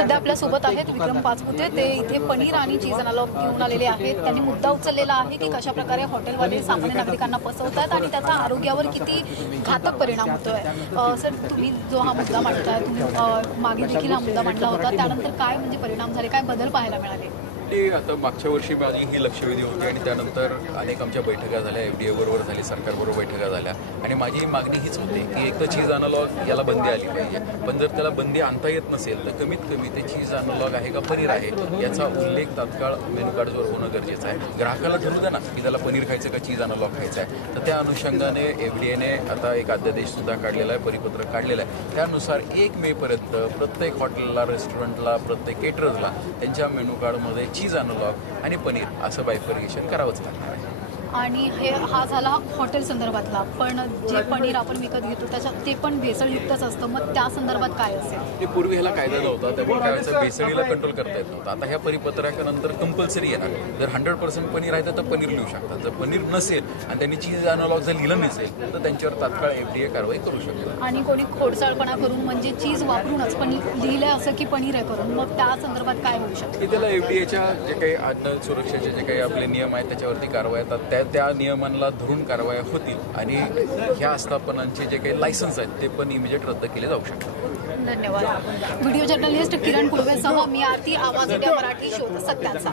सध्या आपल्या सोबत आहेत विक्रम पाचपुते. ते इथे पनीर आणि चीज अनालॉग घेऊन आलेले आहेत. त्यांनी मुद्दा उचललेला आहे की कशा प्रकारे हॉटेलवाले सामान्य नागरिकांना फसवतात आणि त्याचा आरोग्यावर किती घातक परिणाम होतोय. सर, तुम्ही जो हा मुद्दा मांडताय, तुम्ही मागे देखील हा मुद्दा मांडला होता, त्यानंतर काय म्हणजे परिणाम झाले, काय बदल पाहायला मिळाले? आता मागच्या वर्षी माझी ही लक्षवेधी होती आणि त्यानंतर अनेक आमच्या बैठका झाल्या, FDA बरोबर झाली, सरकारबरोबर बैठका झाल्या आणि माझी मागणी हीच होती की एक तर चीज अनालॉग याला बंदी आली पाहिजे, पण जर त्याला बंदी आणता येत नसेल तर कमीत कमी ते चीज अनालॉग आहे का पनीर आहे याचा उल्लेख तात्काळ मेनू कार्डवर होणं गरजेचं आहे. ग्राहकाला ठरवू द्या ना की त्याला पनीर खायचं का चीज अनालॉग खायचं आहे. तर त्या अनुषंगाने FDAने आता एक अध्यादेशसुद्धा काढलेला आहे, परिपत्रक काढलेलं आहे. त्यानुसार 1 मेपर्यंत प्रत्येक हॉटेलला, रेस्टॉरंटला, प्रत्येक केटरर्सला त्यांच्या मेनू कार्डमध्ये चीज अनालॉग आणि पनीर असं बायफर्गेशन करावंच लागणार आहे. आणि हा झाला हॉटेल संदर्भातला, पण जे पनीर आपण विकत घेतो त्याच्यात ते पण भेसळयुक्तच असतं. मग त्या संदर्भात काय असेल? ते पूर्वी ह्याला कायदा नव्हता, त्यामुळे काय व्हायचं, भेसळीला कंट्रोल करता येत नव्हतं. आता ह्या परिपत्रकानंतर कंपल्सरी येणार. जर 100% पनीर आहे तर पनीर लिहू शकतात. जर पनीर नसेल आणि त्यांनी चीज अनालॉग जर लिहिलं नसेल तर त्यांच्यावर तात्काळ FDA कारवाई करू शकतात. आणि कोणी खोडसाळपणा करून म्हणजे चीज वापरूनच पण लिहिलंय असं की पनीर आहे करून, मग त्या संदर्भात काय होऊ शकतं? की त्याला FDAच्या जे काही अन्न सुरक्षेचे जे काही आपले नियम आहेत त्याच्यावरती कारवाया येतात. त्या नियमांना धरून कारवाया होतील आणि ह्या आस्थापनांचे जे काही लायसन्स आहेत ते पण इमिजिएट रद्द केले जाऊ शकतात. धन्यवाद. व्हिडिओ जर्नलिस्ट किरण कुळवेसह मी आरती, आवाज इंडिया मराठी, शोध सत्याचा.